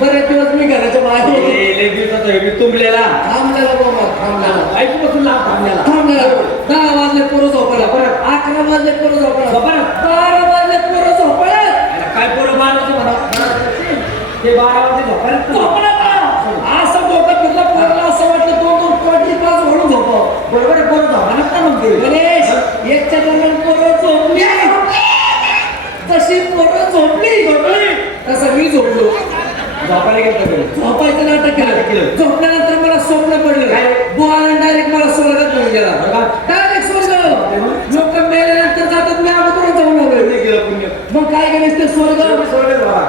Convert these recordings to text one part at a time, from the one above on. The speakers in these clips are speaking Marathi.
बरेच दिवस मी घराच्या बाहेर होतो. लय दिवसाचा हे मी तुंबलेला थांबलेला बाबा थांबलेला ऐकूपासून लाभ थांबलेला थांबलेला 10 वाजले पोरं झोपायला परत 11 वाजले पोरं झोपायला परत 12 वाजले पोरं झोपायला काय पोरं 12 वाजता म्हणा ते 12 वाजता झोपायला असं डोकं फिरलं पोराला असं वाटलं 2-2 क्वार्टरी क्लास म्हणून झोपावं. बरोबर आहे पोरं झोपायला का म्हणते गणेश एकच्या दरम्यान पोरं झोपली तशी पोरं झोपली तसं मी झोपलो. झोपायला गेलं झोपायचं नाटक केलं. झोपल्यानंतर मला स्वप्न पडलं काय? बुवाला डायरेक्ट मला स्वर्गात घेऊन गेला. डायरेक्ट स्वर्ग. लोक मेल्यानंतर जातात मी अगोदर जाऊन आलो. मग काय गणेश ते स्वर्ग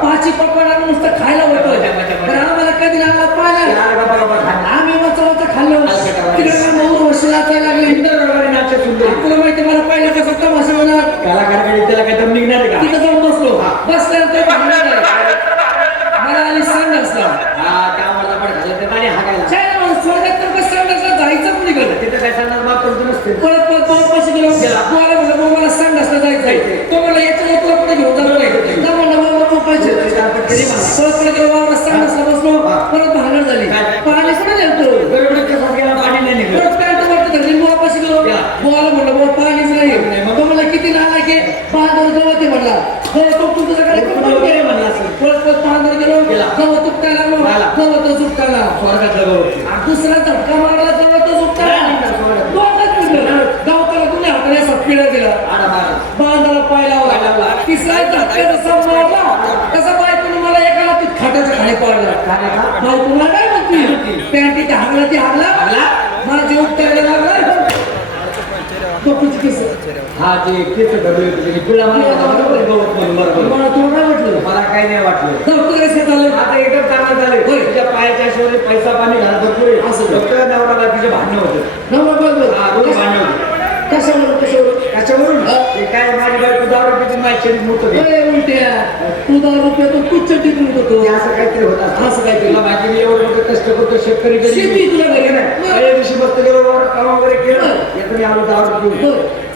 पाची पकडा नुसतं खायला होतं. तर आम्हाला कधी लागला पाहिजे आम्ही मग खाल्लं तिकडे 9 वर्ष नाचायला लागले. तुला माहिती मला पहिला कसं तमाशा होणार त्याला काय दम निघणार आहे का तिथं जाऊन बसलो. बसल्यानंतर मला आली सांग असला त्यामध्ये पण घालत नाही आणि हागायला स्वर्गात तर कसं सांडासला जायचं कोणी गेलं तिथं काय सांगणार माफ करतो नसते परत पैसे गेलो तुम्हाला म्हणलं मला सांडासला जायचंय तो म्हणलं याच्या तुला पुढे घेऊन जाणार नाही जा म्हणलं मला पाहिजे परत पुढे गेलो मला सांडासला बसलो परत भांडण झाली पाणी कुठे नेलतो पाणी नाही निघत परत पॅन्ट वरती धरली बुवा पाशी गेलो बुवाला म्हणलं बुवा पाणीच नाही तो म्हणलं किती नाला की 5 गवत आहे म्हणला तो तुझ्याकडे म्हणला असेल परत 5 गेलो गवत उपटायला गवत उपटायला स्वर्गातलं गवत दुसरा झटका मारला गवत उपटायला गवताला तुम्ही हाताने असा पिळा दिला बांधाला पाय लावला तिसरा झटका जसा मारला तसा बायकोने मला एका हातीत खाटाच्या खाली पाडला बायकोला काय म्हणते पॅन्टीत हागला ती हागला मला जे उपटायला लागला टोपीची केस हा ते केस धरले तुला मला गवत म्हणून बरोबर मला तुला काय वाटलं मला काही नाही वाटलं डॉक्टर कसं झालं आता एकदम चांगलं झाले तुझ्या पायाच्या शेवटी पैसा पाणी घालत भरपूर असं डॉक्टर नवरा तिचे भांडणं होतं रोज भांडणं होतं कशावरून ते काय माझी बायको 10 रुपयाची माझी शरीर मोठं उलट्या तू 10 रुपये तो तू चड्डी करून होतो असं काहीतरी होत असं काहीतरी तुला माहिती मी एवढं मोठं कष्ट करतो शेतकरी शेती तुला घरी नाही पहिल्या दिवशी मस्त गेलो काम वगैरे केलं येतो मी आलो 10 रुपये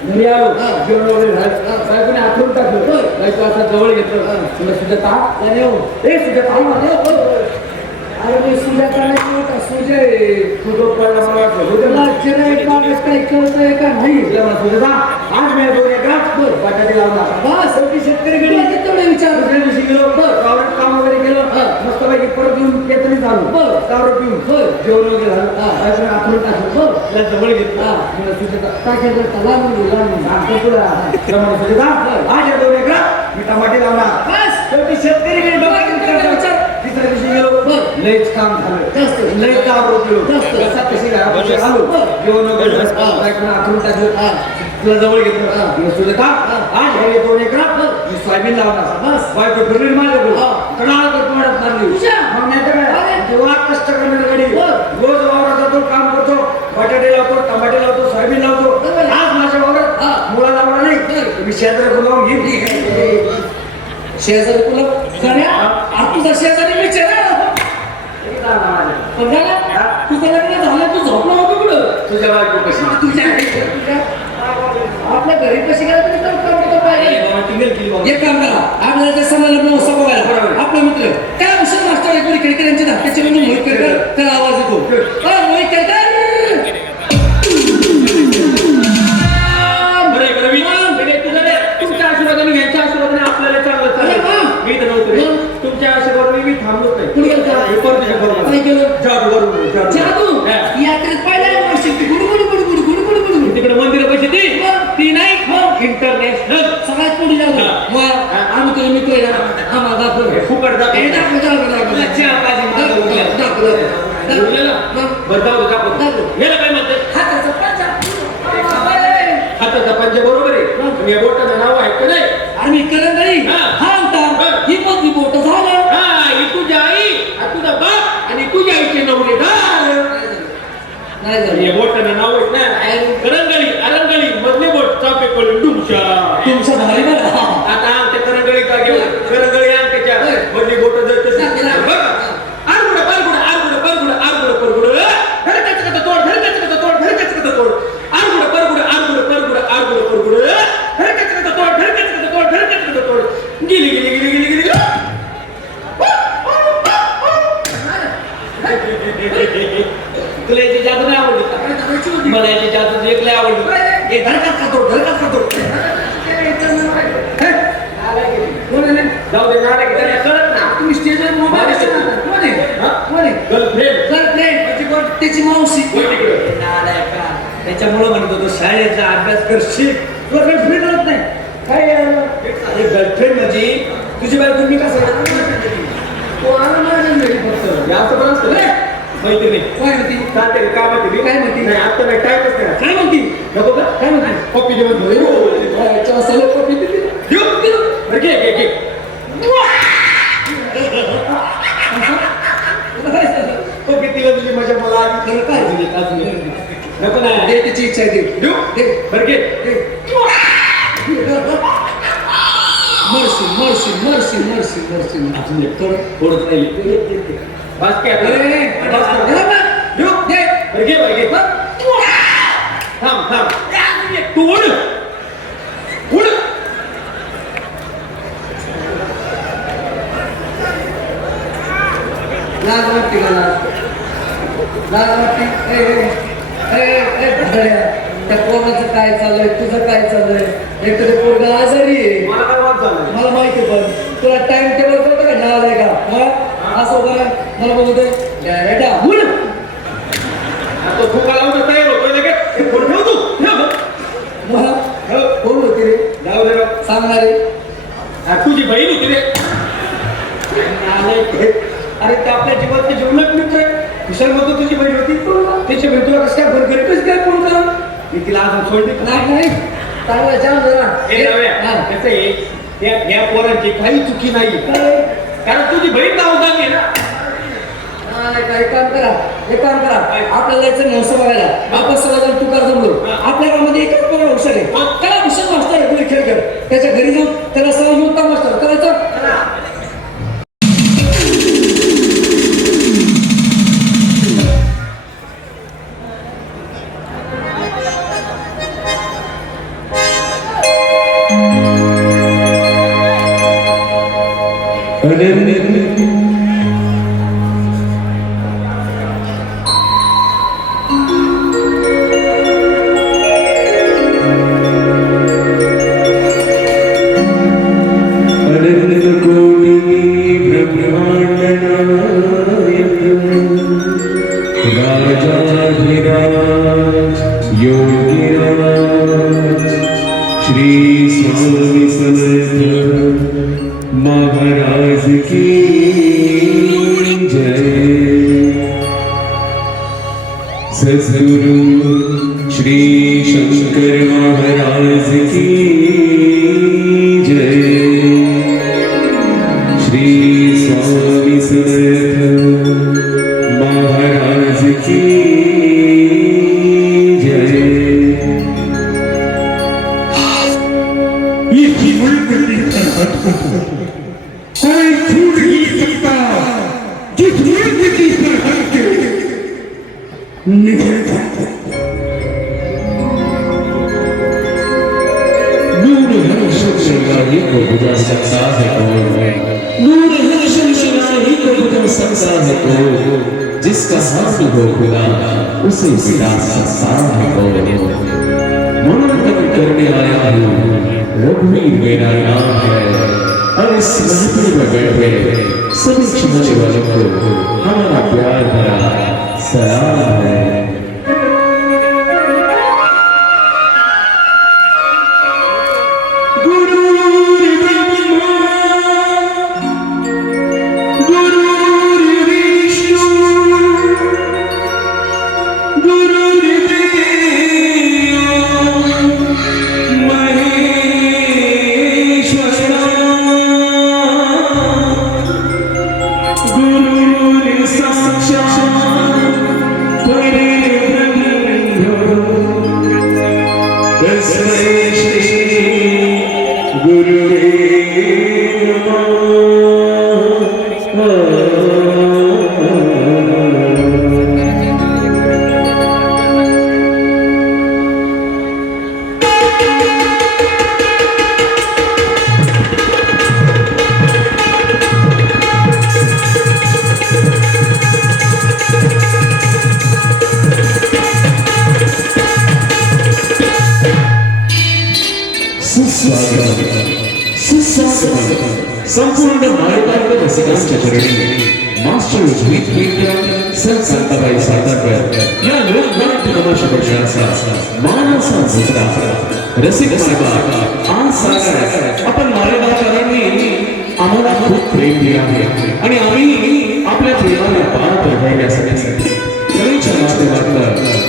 घरी आलो जेवण वगैरे झालं बायकोने आठवून टाकलं बायको असं जवळ घेतलं तुला सुद्धा ताप सुद्धा ताप अरे मी सुजाता नाही होता सुजय तुझं पडला मला वाटलं माणूस काही कळतंय का नाही सुद्धा आज मी दोन एका बटाटे लावणार बस शेतकरी गेले तेवढे विचार दुसऱ्या दिवशी गेलो गावात काम वगैरे केलं मस्त पैकी परत येऊन केतरी चालू 10 रुपये जेवण वगैरे झालं आठवण टाकलं त्याला जवळ घेतलं सुद्धा टाकायचं लहान तुला सुद्धा आज या दोन एका मी टमाटे लावणार बस शेवटी शेतकरी गेले तिसऱ्या दिवशी गेलो लयच काम झालं लय काम रोखलो कसा कशी घरात आलो जेवण वगैरे आठवून टाकलं तुला जवळ घेतलं तुझं का आज हे 2 एकर मी सोयाबीन लावणार बायको फिरली माझ्याकडे कणाळ करत मारली मग नाही काय तेव्हा कष्ट करणारी गाडी रोज वावरात जातो काम करतो बटाटे लावतो टमाटे लावतो सोयाबीन लावतो आज माझ्या वावरात मुळा लावला नाही मी शेजारी बोलावून घेतली शेजारी तुला तुझा शेजारी विचार तुझं लग्न झालं तू झोपला होतो कुठं तुझ्या बायको कशी तुझ्या आपल्या घरी कशी गेला तरी एक काम करा आपल्याला त्या समाजाला उत्सव बघायला आपला मित्र काय औषध मास्टर एक खिडकी यांच्या धाक्याचे म्हणून मोहित केळकर त्याला आवाज येतो मोहित केळकर तुमच्या आशीर्वादाने घ्यायच्या आशीर्वादाने आपल्याला चांगलं चालेल मी तर नव्हतं तुमच्या आशीर्वादाने मी थांबलोच नाही कुठे गेलं काय केलं जादू यात्रेत पाहिलं तिकडे मंदिर पैसे ती नाही इंटरनॅशनल सगळ्यात पुढे जाऊ आम्ही तुला मित्र आहे ना आम्हाला दाखव फुकट हाताचा पंजा बरोबर आहे बोटाचं नाव आहे का नाही आम्ही करंगळी हा होता ही मधली बोट झालं ही तुझ्या आई तुझा बाप आणि तुझ्या आईचे नवरे नाही झालं बोटानं नाव आहेत ना करंगळी मधले बोट चापे पडून तुमच्या भारी बरं आता आमच्या करंगळी का घेऊ करंगळी आमच्या मधली बोट जर तुला याची जादू नाही आवडली का? मला याची जादू एक लय आवडली. हे धडकात खातो जाऊ दे नाला की त्याला कळत ना. तुम्ही स्टेजवर मोबाईल गर्लफ्रेंड त्याची मावशी त्याच्यामुळं म्हणत होतो शाळेचा अभ्यास कर शिक. तुला गर्लफ्रेंड होत नाही काय गर्लफ्रेंड म्हणजे तुझी बायको मी कसं तो आला माझ्या घरी फक्त जास्त पण असतं रे. माहिती नाही काय म्हणती चालते काय म्हणते काय म्हणती? नाही आता नाही टाइमच नाही. काय म्हणती नको का काय म्हणती कॉपी देऊन घे घे घे कॉपी दिलं तुझी मजा मला आली. खरं काय दिली अजून नको नाही दे त्याची इच्छा आहे देऊ दे बरं घे मरशी अजून एक थोडंच राहिली. बस काय थांब तू उड लाज वाटते का लाज वाटते त्या पोराचं काय चाललंय तुझं काय चाललंय एखादं पोरगा आजारी आहे मला काय वाद झालं मला माहिती पण तुला टाइम टेबल करतो का झालंय का मग असं बघा मला बघू बेटा मुल तो फुका लावून तयार होतोय लगेच हे फोन ठेव तू मला कोण होती रे जाऊ दे सांगणारे तुझी बहीण होती रे. अरे ते आपल्या जीवातले जीवलग मित्र आहे. विशाल म्हणतो तुझी बहीण होती त्याची बहीण तुला कसं काय फोन करेल कसं काय फोन करा मी तिला अजून सोडली नाही चांगला जाम जरा कसं आहे या पोरांची काही चुकी नाही कारण तुझी बहीण नाव आहे ना. एक काम करा आपल्याला जायचं नवसं बघायला आपण सगळं तुकार जमलो आपल्या गावामध्ये एकच पोरं हुशार आहे त्याला हुशार मास्टर आहे तुम्ही खेळ खेळ त्याच्या घरी जाऊन त्याला सहज उत्तम मास्टर करायचं जिसका हाथ हो खुदा उसे सिरा संसार हो मनोरंजन करने आया हूँ रघुवीर मेरा नाम है और इस महफिल में बैठे सभी सुनने वालों को हमारा प्यार भरा सलाम है। संपूर्ण मायबाप रसिकांच्या चरणी master with Vidya sir Shantabai Satarkar या लोकनाट्य तमाशा मंडळाचा मानसा मुद्दा रसिक मायबाप आज सागर आपण मायबापांनी आम्हाला खूप प्रेम दिले आहे आणि आम्ही आपल्या प्रेमाला पार करण्यासाठी कलेच्या माध्यमातून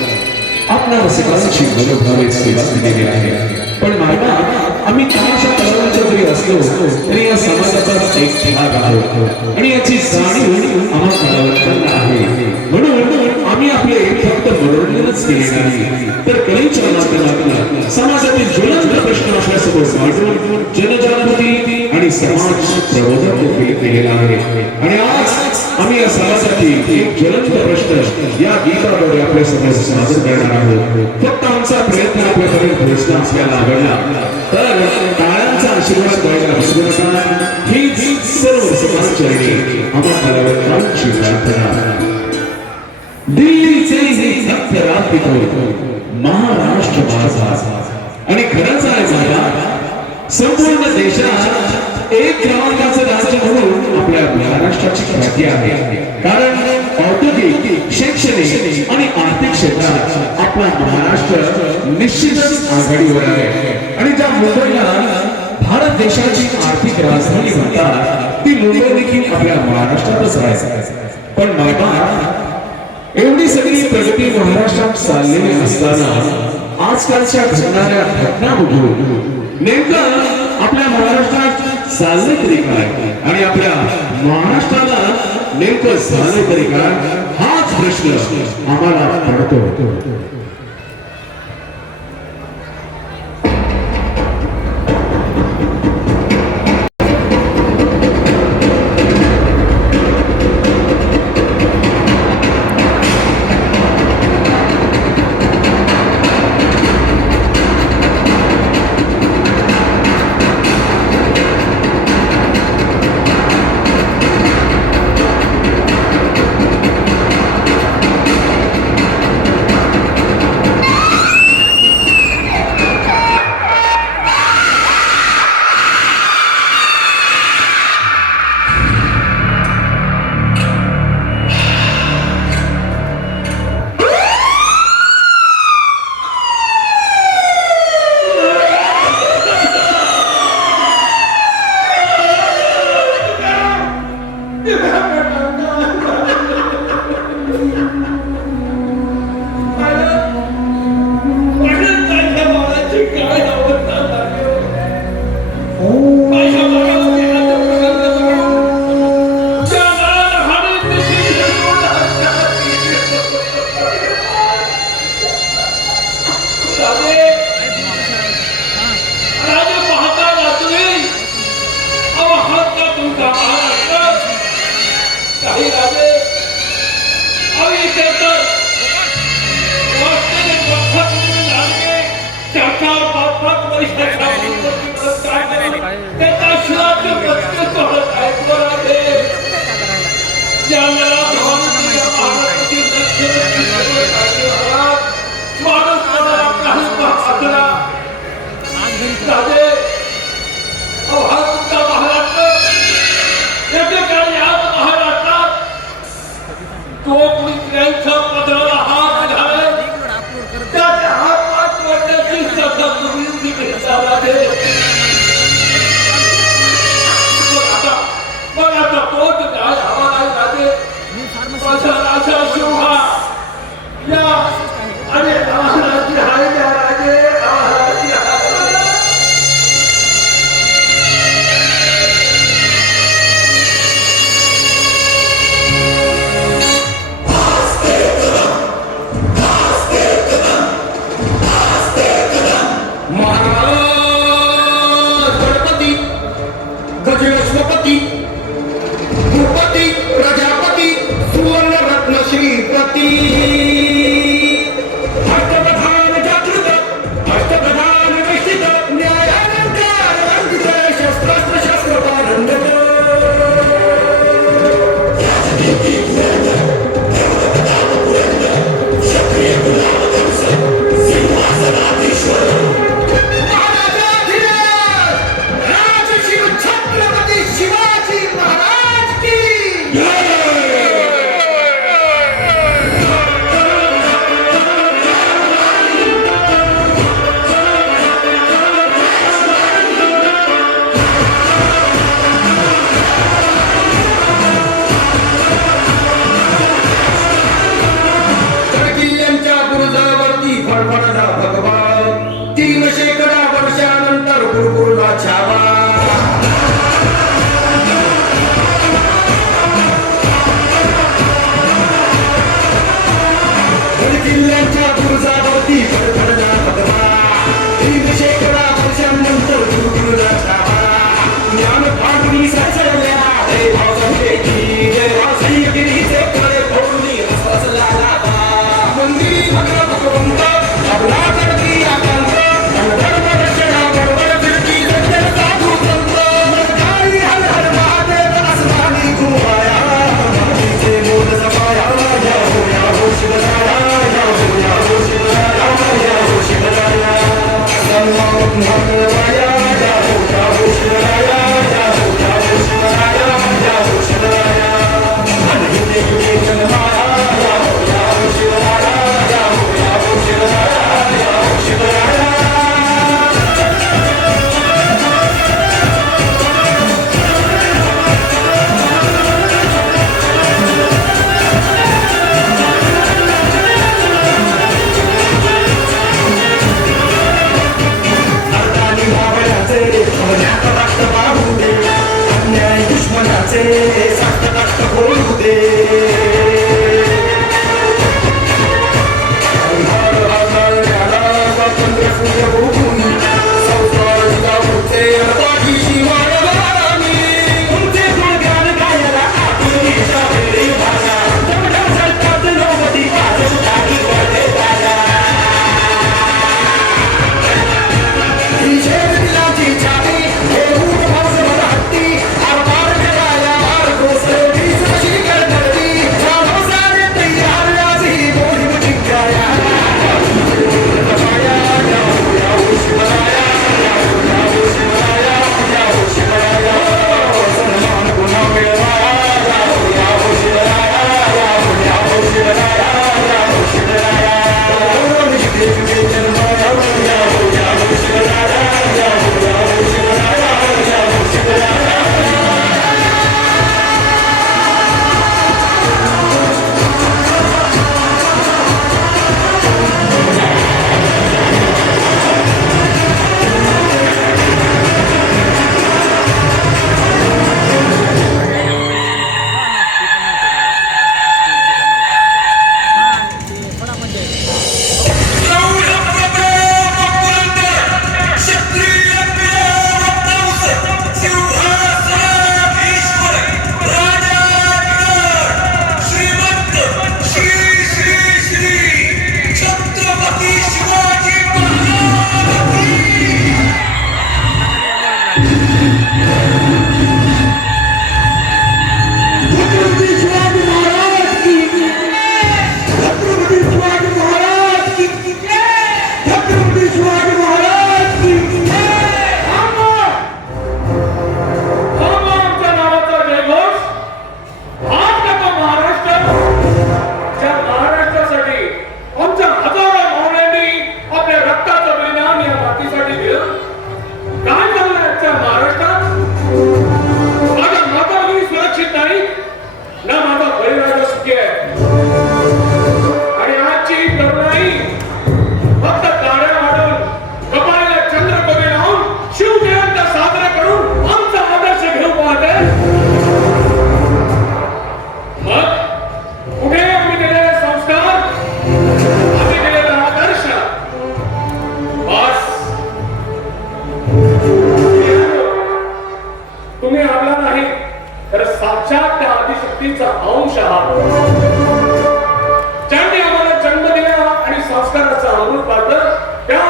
आपल्या रसिकांची मनोभावे सेवा केलेली आहे पण मायबाप आम्ही तमाशा कलावंत जरी असलो तरी या समाजाचा एक भाग आहोत आणि याची जाणीव आम्हा कलावंतांना आहे म्हणून आम्ही आपले फक्त मनोरंजनच केले नाही तर कलेच्या माध्यमातून समाजातील ज्वलंत प्रश्न आपल्यासमोर मांडून जनजागृती आणि समाज प्रबोधन देखील केलेला आहे आणि आज आम्ही या समाजातील एक ज्वलंत प्रश्न या गीताद्वारे आपल्यासमोर सादर करणार आहोत फक्त आमचा प्रयत्न आपल्यापर्यंत पोहोचला आपल्याला आवडला तर टाळ्यांचा आशीर्वाद द्यायला विसरू नका हीच सर्व समाजचरणी आम्हा कलावंतांची प्रार्थना दिल्लीचे हे सत्य रात्रिको महाराष्ट्र माझा आणि खरंच आहे माझा संपूर्ण देशात एक क्रमांकाचं राज्य म्हणून आपल्या महाराष्ट्राची ख्याती आहे कारण औद्योगिक शैक्षणिक आणि आर्थिक क्षेत्रात आपला महाराष्ट्र निश्चितच आघाडीवर आहे आणि ज्या मुंबईला भारत देशाची आर्थिक राजधानी म्हणतात ती मुंबई देखील आपल्या महाराष्ट्रातच आहे पण मायबाप एवढी सगळी प्रगती महाराष्ट्रात चाललेली असताना आजकालच्या घडणाऱ्या घटना बघून नेमकं आपल्या महाराष्ट्रात चालले तरी काय आणि आपल्या महाराष्ट्राला नेमकं झाले तरी काय हाच प्रश्न आम्हाला पडतो गजलक्ष्मपती भूपती प्रजापती सुवर्ण पुढे आम्ही दिलेले संस्कार, आम्ही दिलेला आदर्श, बस तुम्ही आपला नाही तर साक्षात त्या आदिशक्तीचा अंश आहात. ज्यांनी आम्हाला जन्म दिला आणि संस्काराचा अमृत पाजलं त्या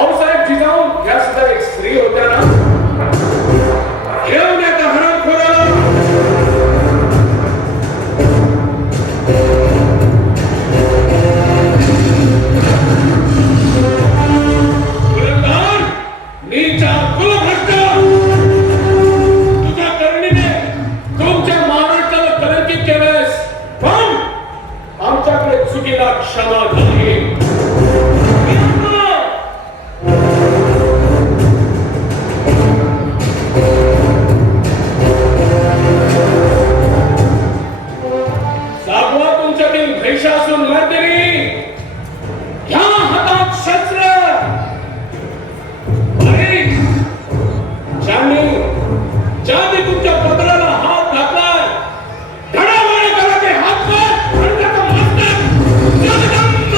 आऊसाहेब जिजाऊ या सुद्धा एक स्त्री होत्या ना. घेऊन येता हरणखोराला. कुलंदार, नीचा, कुलभ्रष्ट, तुझ्या करणीने तुमच्या महाराष्ट्राला कलंकित केलंस, पण आमच्याकडे चुकीला क्षमा झाली. जागवा तुमच्यातील भैषासून मर्दिनी, ह्या हातात शस्त्र आणि ज्यांनी तुमच्या पत्राला हात घातलाय, धडावडे करा ते हात पाय आणि त्याचा मस्तक जगदंब.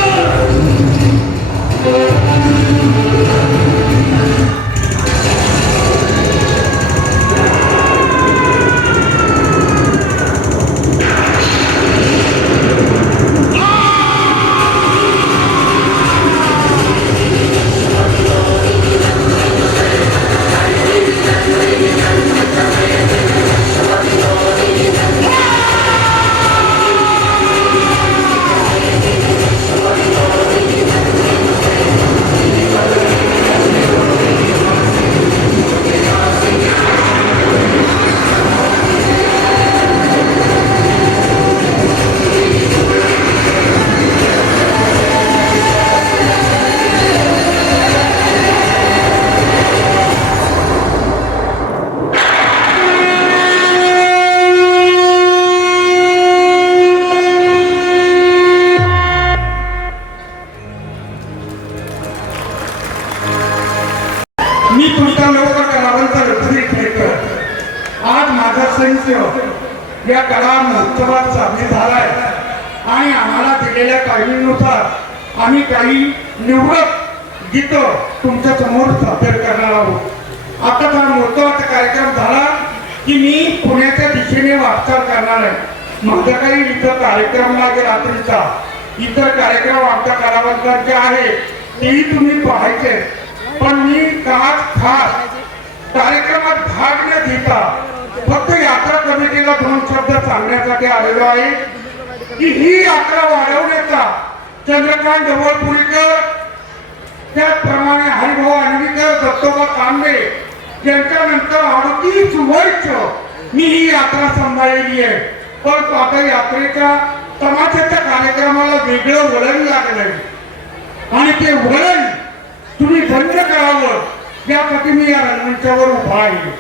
मी तुमचा लवकर कलावंत रघुवीर खेळकर. आज माझा स्वयंसेवक या कला महोत्सवात सामील झालाय आणि आम्हाला दिलेल्या टायमिंगनुसार आम्ही काही निवडक गीतं तुमच्या समोर सादर करणार आहोत. आता हा महोत्सवाचा कार्यक्रम झाला की मी पुण्याच्या दिशेने वाटचाल करणार आहे. माझा काही इतर कार्यक्रम लागेल रात्रीचा. इतर कार्यक्रम आमच्या कलावंतांचे आहेत तेही तुम्ही पाहायचे, पण मी खास कार्यक्रमात भाग न घेता फक्त यात्रा कमिटीला 2 शब्द सांगण्यासाठी आलेलो आहे की ही यात्रा वाढवण्याचा चंद्रकांत ढवळपुरीकर, त्याचप्रमाणे हरिभाऊ आणवीकर, दत्तोबा कांबळे यांच्यानंतर 38 वर्ष मी ही यात्रा सांभाळलेली आहे. पण आता यात्रेच्या तमाशाच्या कार्यक्रमाला वेगळं वळण लागलंय आणि ते वळण तुम्ही बंद करावं यासाठी मी या रंगमंचावर उभा आहे.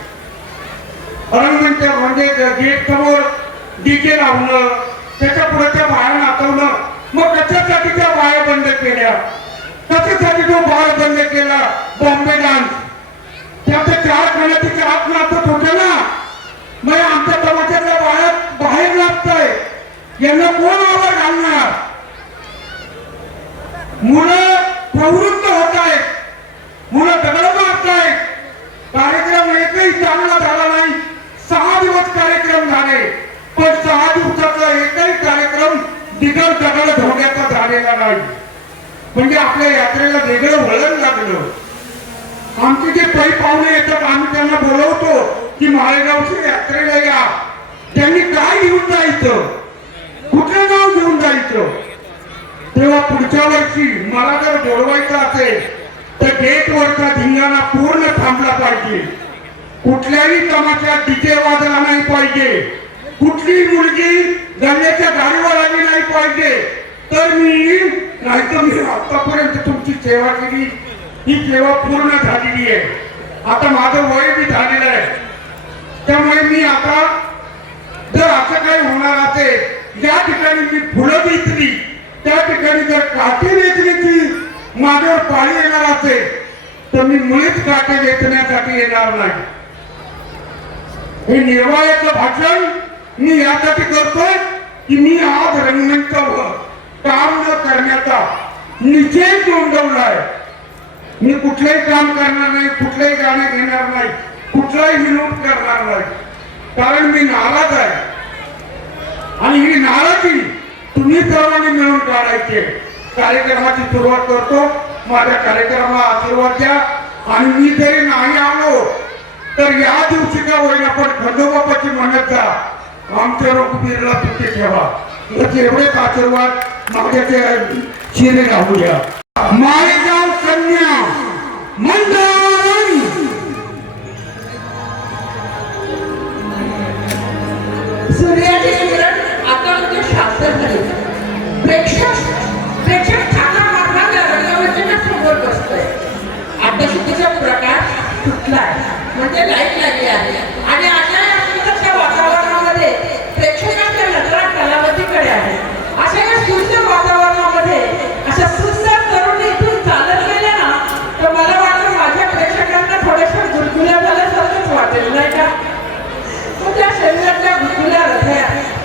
रंगमंच म्हणजे गेट समोर डीजे लावणं, त्याच्या पुढे त्या बाया नाचवणं. मग कशासाठी त्या बाया बंद केल्या? कशासाठी तो बाळ बंद केला? बॉम्बे डान्स त्याच्या 4 खाण्याचे आत नाचत होते ना. मग आमच्या तमाशातल्या बाया बाहेर नाचताय, यांना कोण आवाज घालणार? मुलं प्रवृत्त होत आहेत, मुलं दगड मारतायत. कार्यक्रम एकही चांगला झाला नाही. 6 दिवस कार्यक्रम झाले, पण 6 दिवसाचा एकही कार्यक्रम बिगर दगड धोक्याचा झालेला नाही. म्हणजे आपल्या यात्रेला वेगळं वळण लागलं. आमचे जे पै पाहुणे येतात आम्ही त्यांना बोलवतो की माळेगावच्या यात्रेला या. त्यांनी काय घेऊन जायचं, कुठलं नाव घेऊन जायचं? तेव्हा पुढच्या वर्षी मला जर बोलवायचं असेल तर गेटवरचा धिंगाणा पूर्ण थांबला पाहिजे. कुठल्याही तमाशात डीजे वाजला नाही पाहिजे. कुठली मुलगी गल्ल्याच्या गाडीवर आली नाही पाहिजे. तर मी नाहीतर मी आतापर्यंत तुमची सेवा केली, ही सेवा पूर्ण झालेली आहे. आता माझं वय बी झालेलं आहे, त्यामुळे मी आता जर असं काही होणार असेल, ज्या ठिकाणी मी फुलं वेचली त्या ठिकाणी जर काटे वेचण्याची माझ्यावर पाळी येणार असेल तर मी मुळीच काटे वेचण्यासाठी येणार नाही. हे निर्वाळाचं भाषण मी यासाठी करतोय की मी आज रंगमंचावर काम न करण्याचा निषेध नोंदवलाय. मी कुठलंही काम करणार नाही, कुठलंही गाणं घेणार नाही, कुठलाही विनोद करणार नाही, कारण मी नाराज आहे. आणि ही नाराजी तुम्ही सर्वांनी मिळून काढायची आहे. कार्यक्रमाची सुरुवात करतो. माझ्या कार्यक्रमाला आशीर्वाद द्या. आणि मी जरी नाही आलो तर या दिवशी का होईल आपण खंडोबापाची म्हणत जा, आमच्या रघुवीरला सुखी ठेवा. एवढेच आशीर्वाद माझ्या शिरे राहूया. माळेगाव कन्या मंडळ सूर्याचे किरण आता म्हणजे शास्त्र झाले. प्रेक्षक छाना मारणाऱ्या रंगवंतीच्या समोर बसतोय. आत्मशुद्धीचा प्रकाश सुटलाय, म्हणजे लाईट लागली आहे. आणि अशा या सुंदरच्या वातावरणामध्ये प्रेक्षकांच्या नजरा कलावतीकडे आहे. अशा या सुंदर वातावरणामध्ये अशा सुंदर तरुणी इथून चालत गेल्या ना, तर मला वाटतं माझ्या प्रेक्षकांना थोड्याशा गुलगुल्या झाल्यासारखंच वाटेल, नाही का? त्या शरीरातल्या गुलगुल्या हृदयात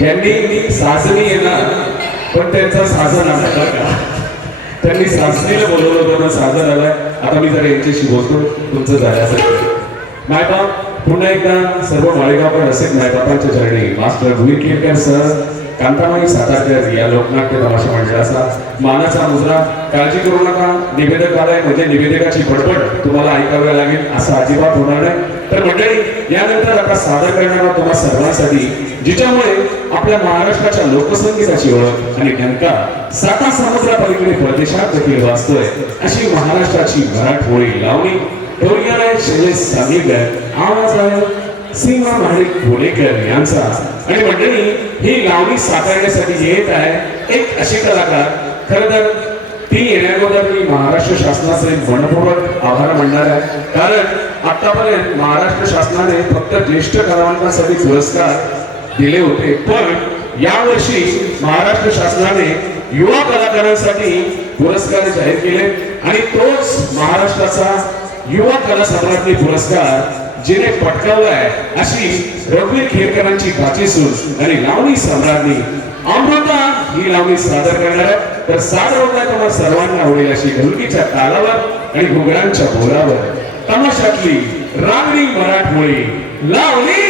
त्यांनी सासणी येणार पण त्यांचा साजन आला का? त्यांनी सासणीला बोलवलं होतं, साजन आलाय. आता मी जरा यांच्याशी बोलतो, तुमचं जाण्यासाठी. मायबाप पुन्हा एकदा सर्व माळेगावकर रसिक मायबापांच्या चरणी मास्टर भुई केरकर सर, कांताबाई सातारकर या लोकनाट्य तमाशा मंडळाचा मानाचा मुजरा. काळजी करू नका, निवेदक आलाय म्हणजे निवेदकाची बडबड तुम्हाला ऐकावी लागेल असं अजिबात होणार नाही. तर मंडळी, यानंतर आता सादर करणारा तुम्हा सर्वांसाठी जिच्यामुळे आपल्या महाराष्ट्राच्या लोकसंगीताची ओळख आणि डंका साता समुद्रापलीकडे परदेशात देखील वाचतोय अशी महाराष्ट्राची मराठमोळी लावणी डोरियालय शैलेश सांगलीकर आवाज आहे सीमा माणिक भोलेकर यांचा. आणि मंडळी, ही लावणी साकारण्यासाठी येत आहे एक अशी कलाकार. खरं तर ती येण्याअगोदर मी महाराष्ट्र शासनाचे मनपूर्वक आभार मानणार आहे, कारण आतापर्यंत महाराष्ट्र शासनाने फक्त ज्येष्ठ कलावंतांसाठी पुरस्कार दिले होते, पण यावर्षी महाराष्ट्र शासनाने युवा कलाकारांसाठी पुरस्कार जाहीर केले आणि तोच महाराष्ट्राचा युवा कला सम्राज्ञी पुरस्कार जिने पटकावलाय अशी रघुवीर खेरकरांची काची सूज आणि लावणी सम्राज्ञी अमृता ही लावणी सादर करणार आहे. तर सादर होत आहे तुम्हाला सर्वांना आवडेल अशी ढोलकीच्या तालावर आणि घुगडांच्या बोलावर तमाशातली रागणी मराठमोळी लावणी.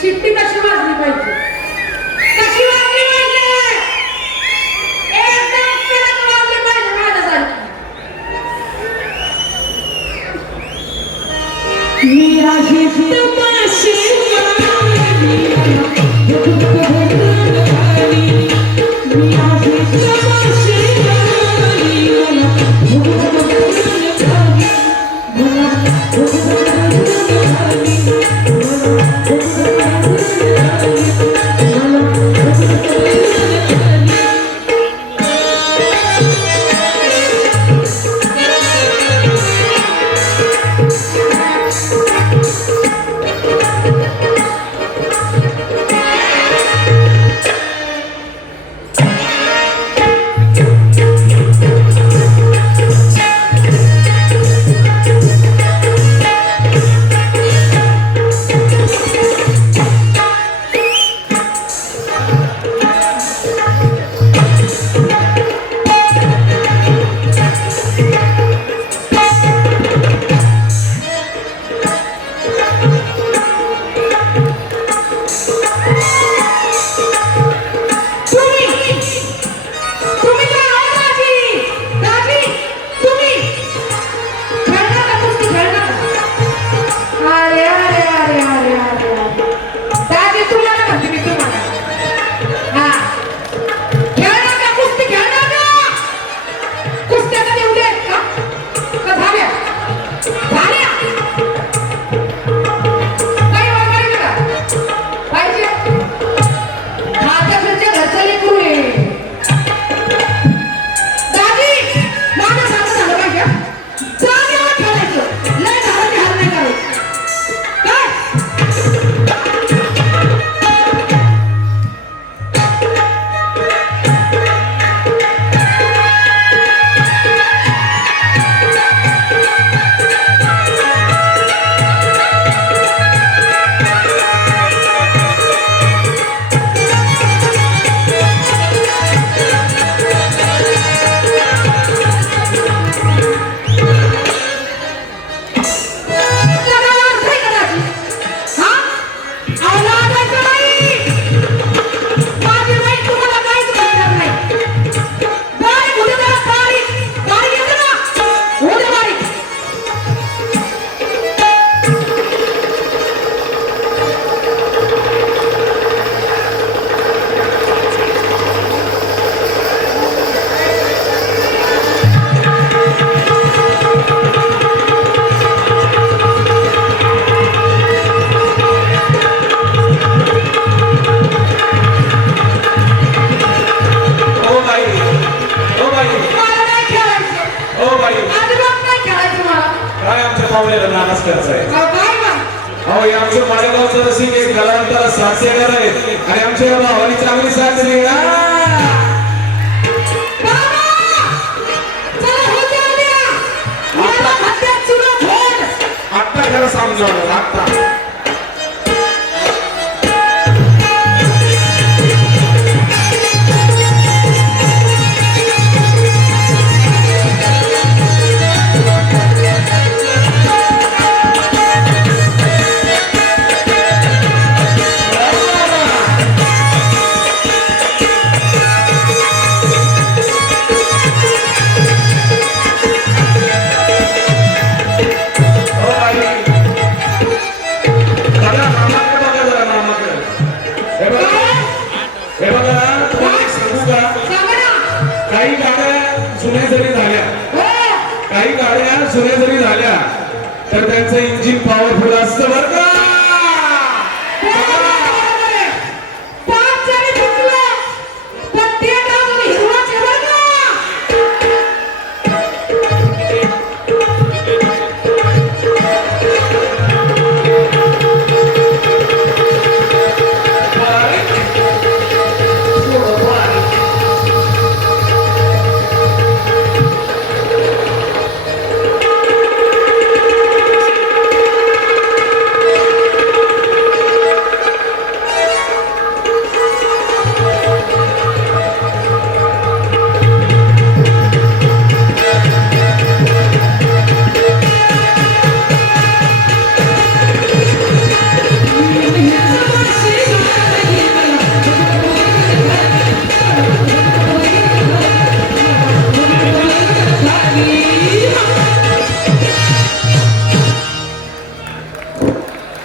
शिट्टी कशी वाजली पाहिजे, कशी वाजली पाहिजे, एकदम कडक वाजली पाहिजे माझ्यासारखी. मेरा हित माशी खर्च आहे. काय मग? अहो हे आमचं मालेगावचं रसिक एक कलावंताला साथ देणार आहे आणि आमच्या भावानी चांगली साथ दिली ना. बाबा! चला होते उद्या. याला हातात सुरू फोड. आत्ता त्याला समजावलं आत्ता. हो आई. दादा, मामाकडे बघा जरा, मामाकडे. हे बघा, हे बघा, तुम्हाला एक सांगू का? सांगा ना. काही गाड्या जुन्या जरी झाल्या, हो. काही गाड्या जुन्या जरी झाल्या तर त्यांचं इंजिन पॉवरफुल असतं बरं का. बरोबर आहे. पाच जरी फुटलं, पण ते काम हिरवाच आहे बरं का.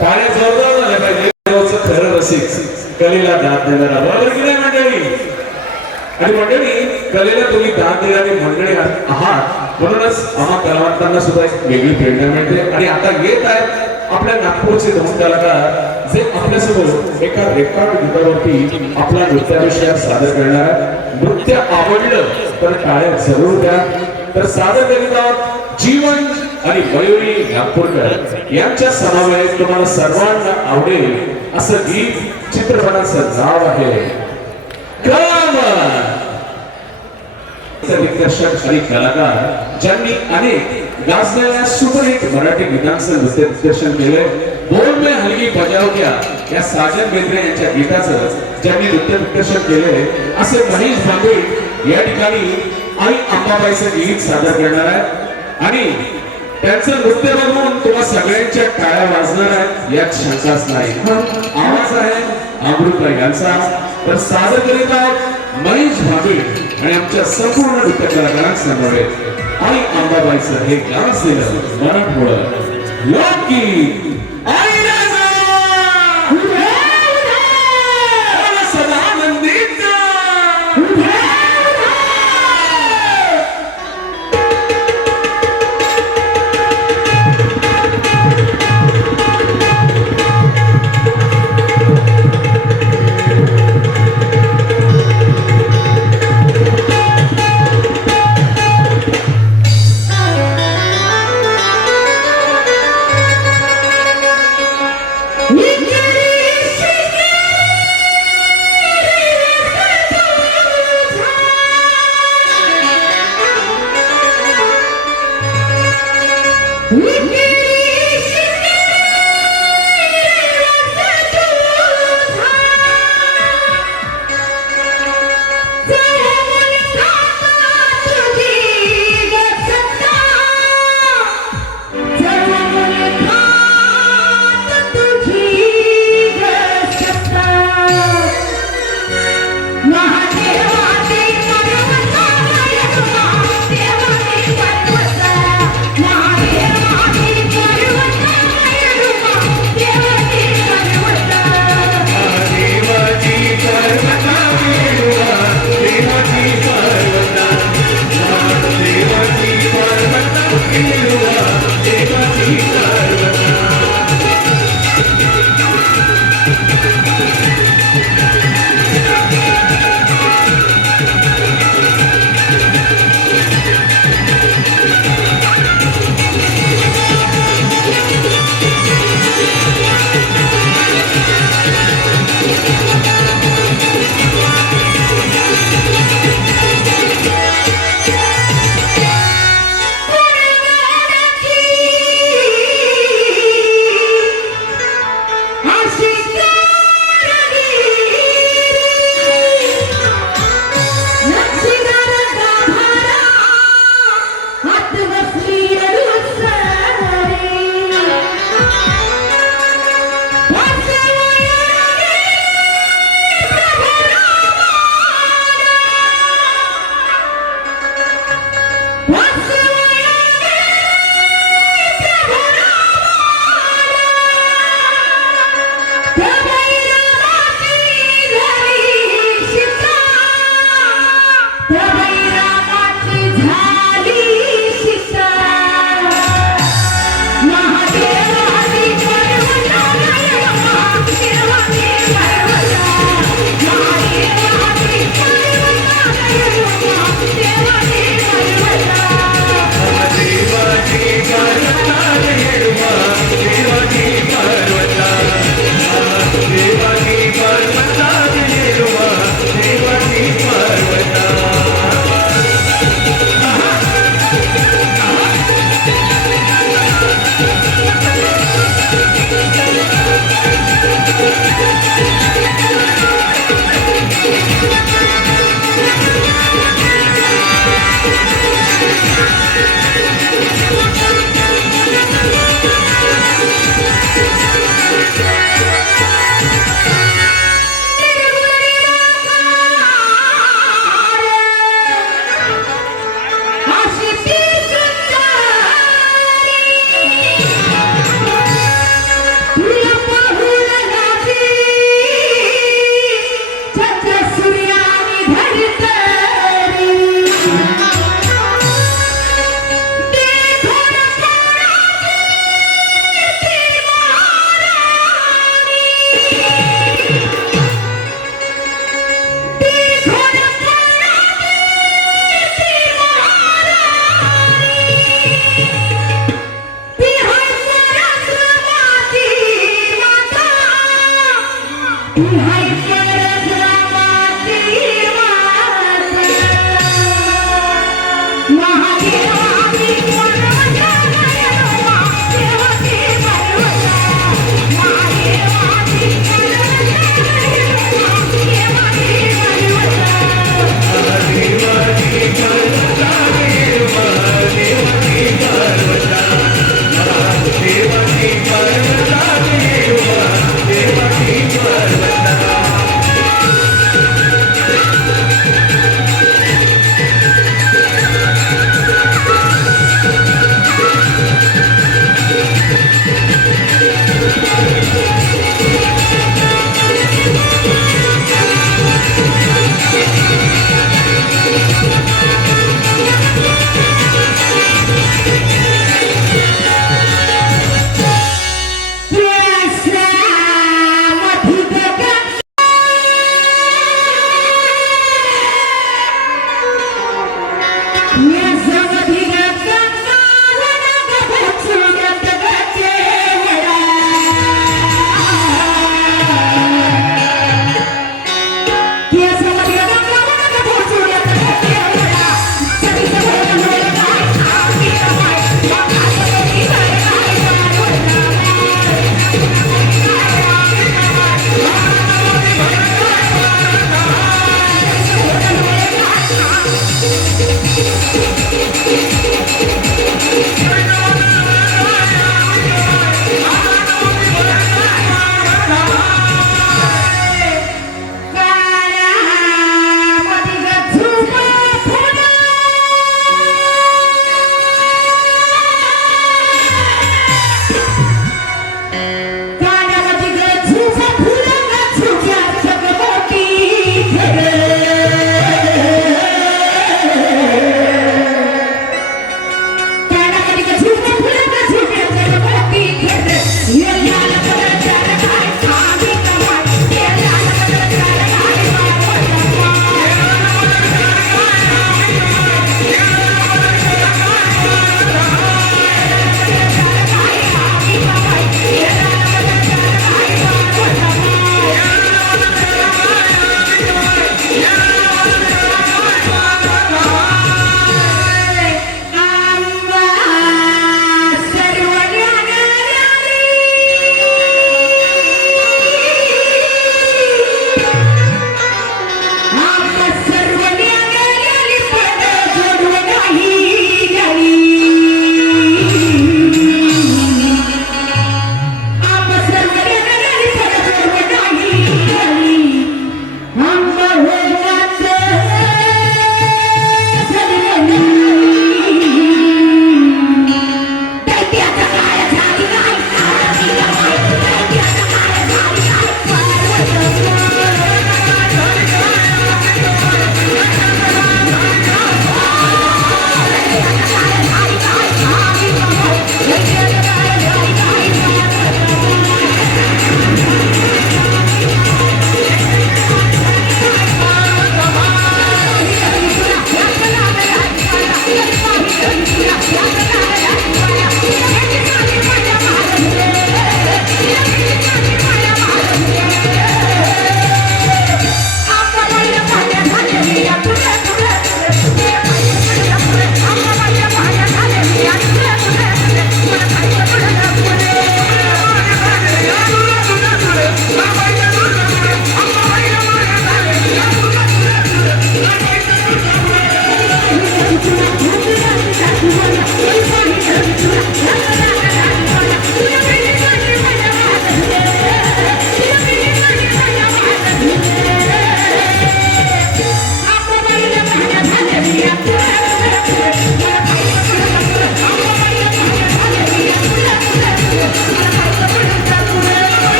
टाळ्या जोरदार झाल्या पाहिजे. देवाचं खरं रसिक कलेला दाद देणारा, बरोबर की नाही मंडळी? आणि मंडळी, कलेला तुम्ही दाद देणारी मंडळी आहात म्हणूनच आम्हा कलावंतांना सुद्धा एक वेगळी प्रेरणा मिळते. आणि आता येत आहेत आपल्या नागपूरचे दोन कलाकार जे आपल्यासमोर एका रेकॉर्ड गीतावरती आपला नृत्याविषय सादर करणार आहेत. नृत्य आवडलं तर टाळ्या जरूर द्या. तर सादर करीत आहोत जीवन आणि मयुरी नागपूरकर यांच्या समवेत तुम्हाला सर्वांना आवडेल असं गीत. चित्रपटाचं नाव आहे काम. दिग्दर्शक आणि कलाकार ज्यांनी अनेक गाजलेल्या सुपरहिट मराठी गीतांचं नृत्य दिग्दर्शन केलंय. बोल में हलगी बजाव क्या या साजन बेंद्रे यांच्या गीताचं ज्यांनी नृत्य दिग्दर्शन केलंय असे महेश भांबे या ठिकाणी आई अंबाबाईचं गीत सादर करणार आहेत. आणि त्यांचं नृत्य बघून तुम्हा सगळ्यांच्या टाळ्या वाजणार आहेत यात शंकाच नाही. आवाज आहे अमृता यांचा. तर सादर करीत आहोत महेश भावे आणि आमच्या संपूर्ण नृत्य कलाकारांसमवेत आई अंबाबाईचं हे गाजलेलं मराठमोळं लोकगीत आई राजा सदानंदित. देवाची पर्वता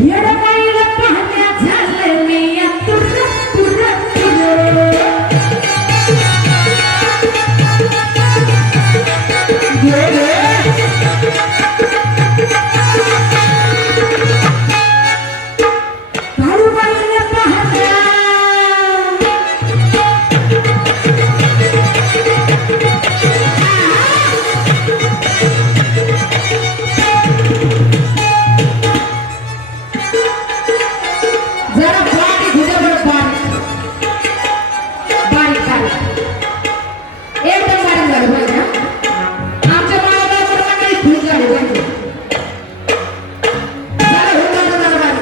येडबाईला पाहण्या झाले मी या तुर्र तुर्र तुर्र. काळूबाईला पाहण्या जरा बारीक होऊ द्या बरं, बारीक बारीक एकदम बारीक झालं पाहिजे ना. आमच्या बाळाबाळाला काही खूप झाले पाहिजे. जरा होऊ द्या, जरा बारीक.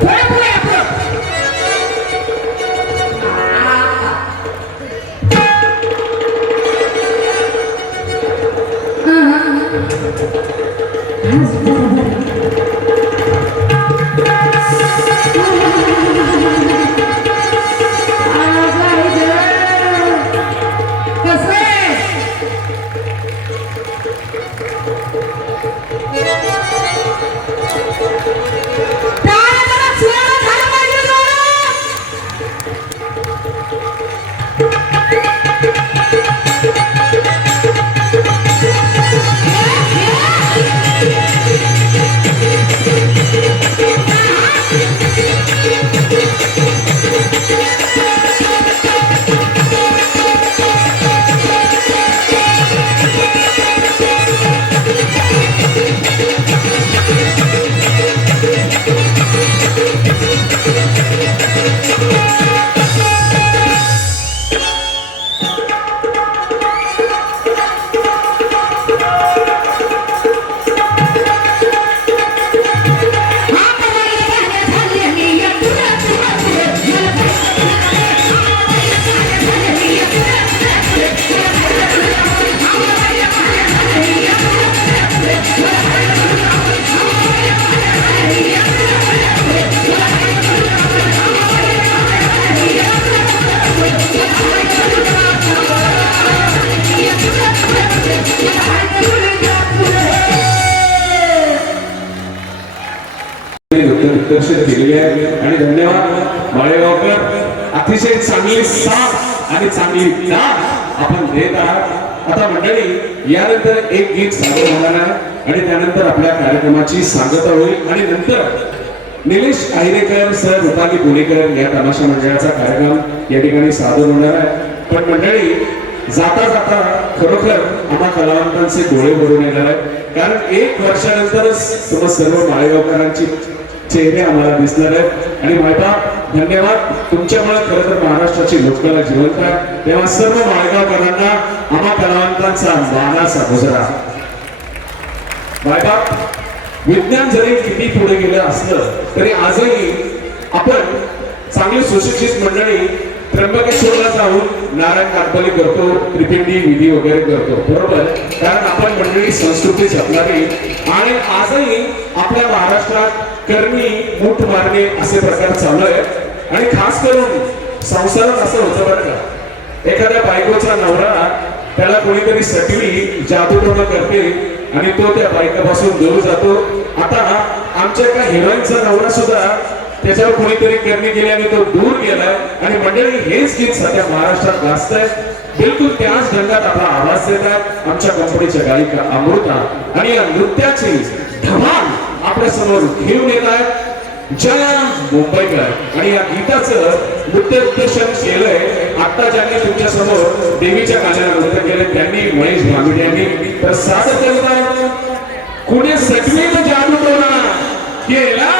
थोडं पुढे या, पुढं. दर्शन केलेले आहे आणि धन्यवाद माळेगावकर. अतिशय चांगली साथ आणि चांगली दाद आपण देत आहात. आता मंडळी यानंतर एक गीत सादर होणार आहे आणि त्यानंतर आपल्या कार्यक्रमाची सांगता होईल आणि नंतर निलेश आहिरेकर सर, रुपाली पुणेकर या तमाशा मंडळाचा कार्यक्रम या ठिकाणी सादर होणार आहे. पण मंडळी जाता जाता खरोखर आम्हा कलावंतांचे डोळे भरून येणार आहेत, कारण एक वर्षानंतरच तुम्हा सर्व माळेगावकरांची चेहरे आम्हाला दिसणार आहेत. आणि मायबाप धन्यवाद, तुमच्यामुळे खरं तर महाराष्ट्राची लोककला जिवंत आहे. तेव्हा सर्व माळेगावकरांना आम्हा कलावंतांचा मानाचा मुजरा. मायबाप, विज्ञान जरी किती पुढे गेलं असलं तरी आजही आपण चांगली सुशिक्षित मंडळी त्र्यंबकेश्वरला जाऊन नारायण कारपली करतो, त्रिपिंडी विधी वगैरे करतो, बरोबर? कारण आपण मंडळी संस्कृती जपणारी आणि आजही आपल्या महाराष्ट्रात करणी, मूठ मारणे असे प्रकार चालू आहेत. आणि खास करून संसारात असं होतं बरं का, एखाद्या बायकोचा नवरा त्याला कोणीतरी सटवी जादूटोणा करते आणि तो त्या बायकापासून दूर जातो. आता आमच्या एका हिरोईनचा नवरा सुद्धा त्याच्यावर कोणीतरी करणी केल्याने तो दूर गेलाय आणि मंडळी हेच गीत सध्या महाराष्ट्रात गाजतंय. बिलकुल त्याच ढंगात आपला आवाज देत आहेत आमच्या कंपनीच्या गायिका अमृता आणि या नृत्याची धमाल आपल्या समोर घेऊन येत आहेत जया मुंबईकर. आणि या गीताचं नृत्य केलंय आता ज्यांनी तुमच्या समोर देवीच्या गाण्याला नृत्य केले त्यांनी, महेश भांगडे यांनी. तर सादर करतात कुणी सटवीत जादूटोणा केला.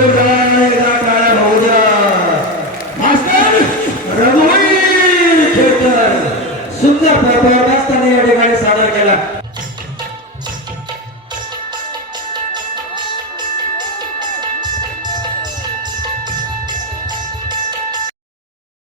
जोरदार एकदा टाळ्या होऊ द्या. मास्तर रघुवीर खेळकर सुंदर परफॉर्मन्स त्याने या ठिकाणी सादर केला.